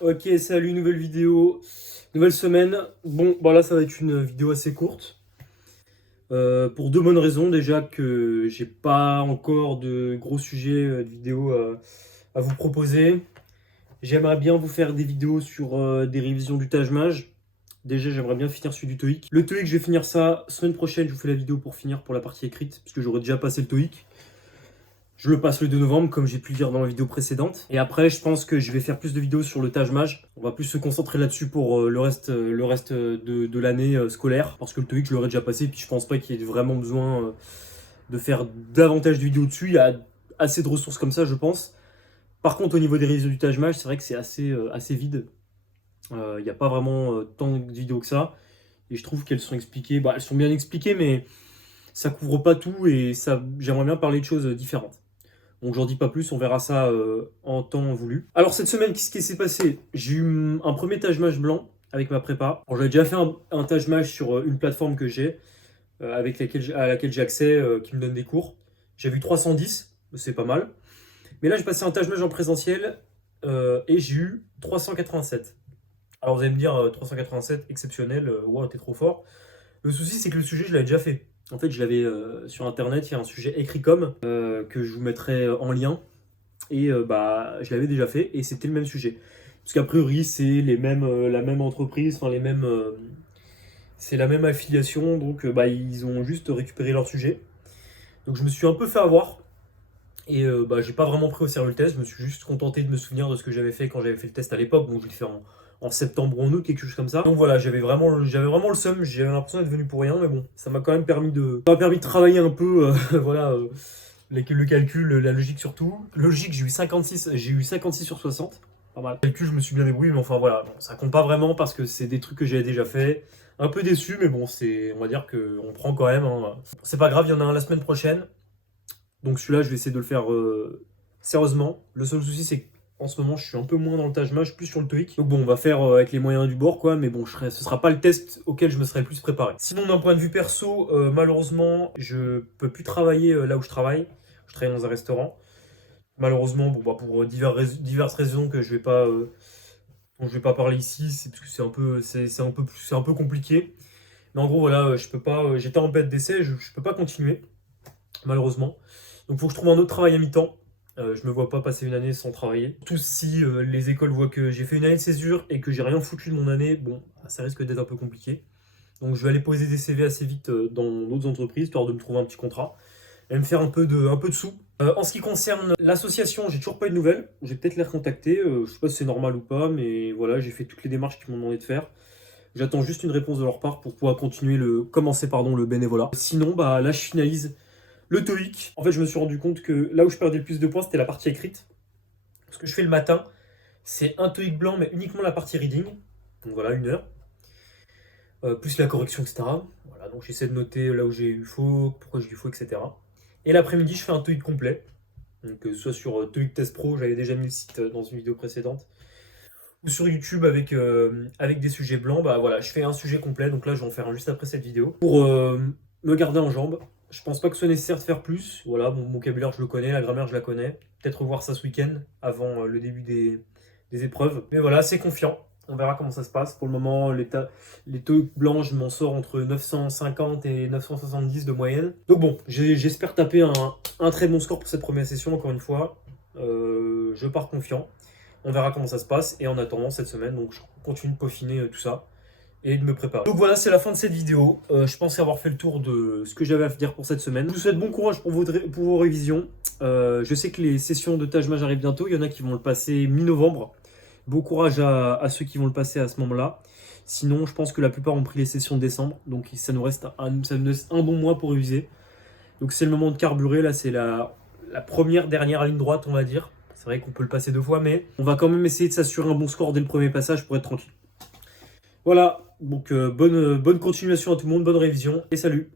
Ok, salut, nouvelle vidéo, nouvelle semaine. Bon, bah là, ça va être une vidéo assez courte. Pour deux bonnes raisons. Déjà que j'ai pas encore de gros sujets de vidéos à vous proposer. J'aimerais bien vous faire des vidéos sur des révisions du Taj Maj. Déjà, j'aimerais bien finir celui du TOEIC. Le TOEIC, je vais finir ça semaine prochaine. Je vous fais la vidéo pour finir pour la partie écrite, parce que j'aurais déjà passé le TOEIC. Je le passe le 2 novembre, comme j'ai pu le dire dans la vidéo précédente. Et après, je pense que je vais faire plus de vidéos sur le Taj Maj. On va plus se concentrer là-dessus pour le reste de l'année scolaire. Parce que le TOEIC, je l'aurais déjà passé. Puis je pense pas qu'il y ait vraiment besoin de faire davantage de vidéos dessus. Il y a assez de ressources comme ça, je pense. Par contre, au niveau des révisions du Taj Maj, c'est vrai que c'est assez vide. Il n'y a pas vraiment tant de vidéos que ça. Et je trouve qu'elles sont expliquées. Bah, elles sont bien expliquées, mais ça couvre pas tout. Et ça, j'aimerais bien parler de choses différentes. Donc j'en dis pas plus, on verra ça en temps voulu. Alors cette semaine, qu'est-ce qui s'est passé? J'ai eu un premier Taj Maj blanc avec ma prépa. Alors, j'avais déjà fait un Taj Maj sur une plateforme que j'ai, à laquelle j'ai accès, qui me donne des cours. J'ai vu 310, c'est pas mal. Mais là, j'ai passé un Taj Maj en présentiel et j'ai eu 387. Alors vous allez me dire 387, exceptionnel, wow, t'es trop fort. Le souci, c'est que le sujet, je l'avais déjà fait. En fait, je l'avais sur internet, il y a un sujet écrit comme que je vous mettrai en lien. Et bah, je l'avais déjà fait et c'était le même sujet. Parce qu'a priori, c'est la même entreprise, enfin c'est la même affiliation, donc bah, ils ont juste récupéré leur sujet. Donc je me suis un peu fait avoir et bah, j'ai pas vraiment pris au sérieux le test. Je me suis juste contenté de me souvenir de ce que j'avais fait quand j'avais fait le test à l'époque. Bon, je l'ai fait en septembre ou en août, quelque chose comme ça. Donc voilà, j'avais vraiment le seum. J'avais l'impression d'être venu pour rien, mais bon, ça m'a quand même permis de travailler un peu, voilà. Le calcul, la logique surtout. Logique, j'ai eu 56 sur 60. Pas mal. Le calcul, je me suis bien débrouillé, mais enfin voilà, bon, ça compte pas vraiment parce que c'est des trucs que j'avais déjà fait. Un peu déçu, mais bon, on va dire qu'on prend quand même, hein. C'est pas grave, il y en a un la semaine prochaine. Donc celui-là, je vais essayer de le faire sérieusement. Le seul souci, c'est qu'en ce moment, je suis un peu moins dans le Taj Mahal, plus sur le TOEIC. Donc bon, on va faire avec les moyens du bord, quoi. Mais bon, ce sera pas le test auquel je me serais le plus préparé. Sinon, d'un point de vue perso, malheureusement, je peux plus travailler là où je travaille. Je travaille dans un restaurant. Malheureusement, bon, bah, pour diverses raisons que dont je vais pas parler ici, c'est parce que c'est un peu compliqué. Mais en gros, voilà, je peux pas, j'étais en bête d'essai, je peux pas continuer, malheureusement. Donc, il faut que je trouve un autre travail à mi-temps. Je me vois pas passer une année sans travailler. Tout si les écoles voient que j'ai fait une année de césure et que j'ai rien foutu de mon année, bon, ça risque d'être un peu compliqué. Donc, je vais aller poser des CV assez vite dans d'autres entreprises, histoire de me trouver un petit contrat et me faire un peu de sous. En ce qui concerne l'association, j'ai toujours pas eu de nouvelles. Je vais peut-être les recontacter. Je sais pas si c'est normal ou pas, mais voilà, j'ai fait toutes les démarches qu'ils m'ont demandé de faire. J'attends juste une réponse de leur part pour pouvoir commencer le bénévolat. Sinon, bah là, je finalise le TOEIC. En fait, je me suis rendu compte que là où je perdais le plus de points, c'était la partie écrite. Ce que je fais le matin, c'est un TOEIC blanc, mais uniquement la partie reading. Donc voilà, 1 heure. Plus la correction, etc. Voilà, donc j'essaie de noter là où j'ai eu faux, pourquoi j'ai eu faux, etc. Et l'après-midi, je fais un TOEIC complet. Donc, que ce soit sur TOEIC Test Pro, j'avais déjà mis le site dans une vidéo précédente, ou sur YouTube avec des sujets blancs, bah voilà, je fais un sujet complet. Donc là, je vais en faire un juste après cette vidéo pour me garder en jambes. Je pense pas que ce soit nécessaire de faire plus. Voilà, mon vocabulaire, je le connais, la grammaire, je la connais. Peut-être revoir ça ce week-end avant le début des épreuves. Mais voilà, c'est confiant. On verra comment ça se passe. Pour le moment, les TOEIC blancs, je m'en sors entre 950 et 970 de moyenne. Donc bon, j'espère taper un très bon score pour cette première session, encore une fois. Je pars confiant. On verra comment ça se passe. Et en attendant cette semaine, donc je continue de peaufiner tout ça et de me préparer. Donc voilà, c'est la fin de cette vidéo. Je pense avoir fait le tour de ce que j'avais à dire pour cette semaine. Je vous souhaite bon courage pour vos révisions. Je sais que les sessions de Taj Mahal arrivent bientôt. Il y en a qui vont le passer mi-novembre. Bon courage à ceux qui vont le passer à ce moment-là. Sinon, je pense que la plupart ont pris les sessions de décembre. Donc ça nous reste un bon mois pour réviser. Donc c'est le moment de carburer. Là, c'est la dernière ligne droite, on va dire. C'est vrai qu'on peut le passer 2 fois, mais on va quand même essayer de s'assurer un bon score dès le premier passage pour être tranquille. Voilà, donc bonne continuation à tout le monde, bonne révision et salut!